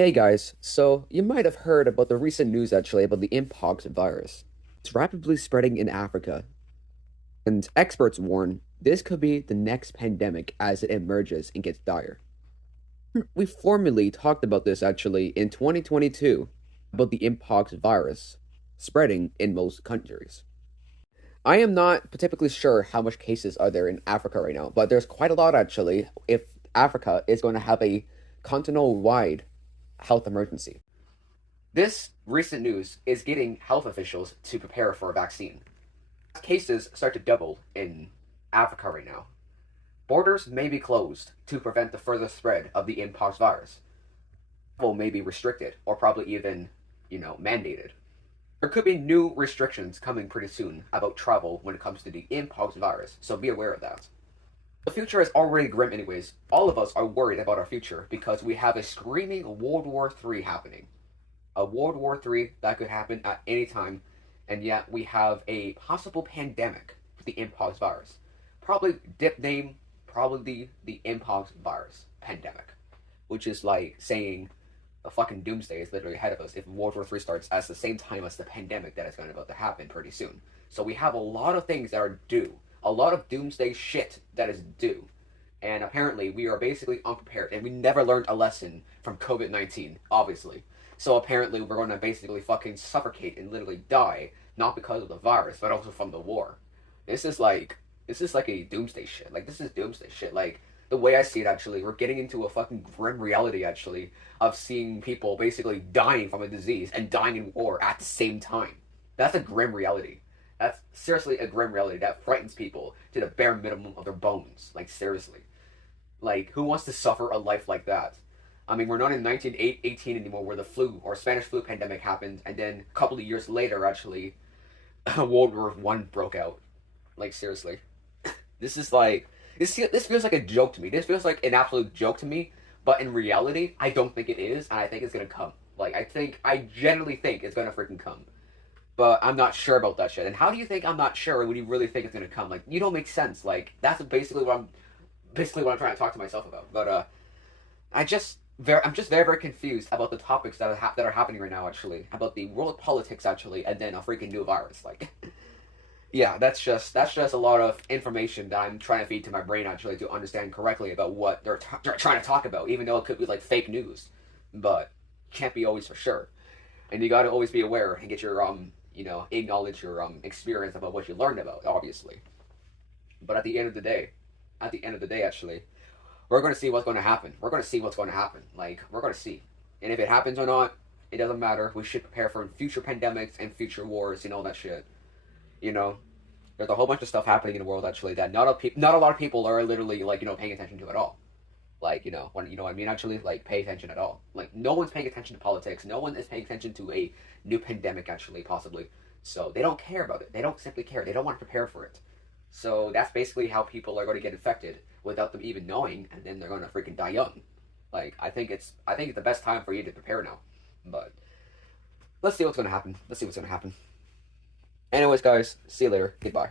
Hey guys, so you might have heard about the recent news actually about the MPox virus. It's rapidly spreading in Africa, and experts warn this could be the next pandemic as it emerges and gets dire. We formally talked about this actually in 2022 about the MPox virus spreading in most countries. I am not typically sure how much cases are there in Africa right now, but there's quite a lot actually if Africa is going to have a continental-wide health emergency. This recent news is getting health officials to prepare for a vaccine. Cases start to double in Africa right now. Borders may be closed to prevent the further spread of the mpox virus. Travel may be restricted or probably even, mandated. There could be new restrictions coming pretty soon about travel when it comes to the mpox virus, so be aware of that. The future is already grim anyways. All of us are worried about our future because we have a screaming World War III happening. A World War III that could happen at any time, and yet we have a possible pandemic for the mpox virus. Probably dip name, probably the mpox virus pandemic, which is like saying the fucking doomsday is literally ahead of us if World War III starts at the same time as the pandemic that is going to about to happen pretty soon. So we have a lot of things that are due, a lot of doomsday shit that is due. And apparently we are basically unprepared, and we never learned a lesson from COVID-19, obviously. So apparently we're going to basically fucking suffocate and literally die, not because of the virus, but also from the war. This is like a doomsday shit. Like, this is doomsday shit. Like, the way I see it, actually, we're getting into a fucking grim reality, actually, of seeing people basically dying from a disease and dying in war at the same time. That's a grim reality. That's seriously a grim reality that frightens people to the bare minimum of their bones. Like, seriously. Like, who wants to suffer a life like that? I mean, we're not in 1918 anymore where the flu or Spanish flu pandemic happened, and then a couple of years later, actually, World War One broke out. Like, seriously. This is like, this feels like a joke to me. This feels like an absolute joke to me, but in reality, I don't think it is, and I think it's gonna come. Like, I genuinely think it's gonna freaking come. But I'm not sure about that shit. And how do you think I'm not sure when you really think it's gonna come? Like, you don't make sense. Like, that's basically what I'm trying to talk to myself about. But I'm just very very confused about the topics that are happening right now. Actually, about the world politics actually, and then a freaking new virus. Like, yeah, that's just a lot of information that I'm trying to feed to my brain actually to understand correctly about what they're trying to talk about, even though it could be like fake news, but can't be always for sure. And you got to always be aware and get your acknowledge your experience about what you learned about, obviously. But at the end of the day, actually, we're going to see what's going to happen. We're going to see what's going to happen. Like, we're going to see. And if it happens or not, it doesn't matter. We should prepare for future pandemics and future wars and all that shit. You know, there's a whole bunch of stuff happening in the world actually that not a lot of people are literally like paying attention to at all. Like, when you know what I mean, actually, like, pay attention at all. Like, no one's paying attention to politics. No one is paying attention to a new pandemic actually, possibly. So they don't care about it. They don't simply care. They don't want to prepare for it. So that's basically how people are going to get infected without them even knowing, and then they're going to freaking die young. Like, I think it's the best time for you to prepare now. But let's see what's going to happen. Let's see what's going to happen. Anyways, guys, see you later. Goodbye.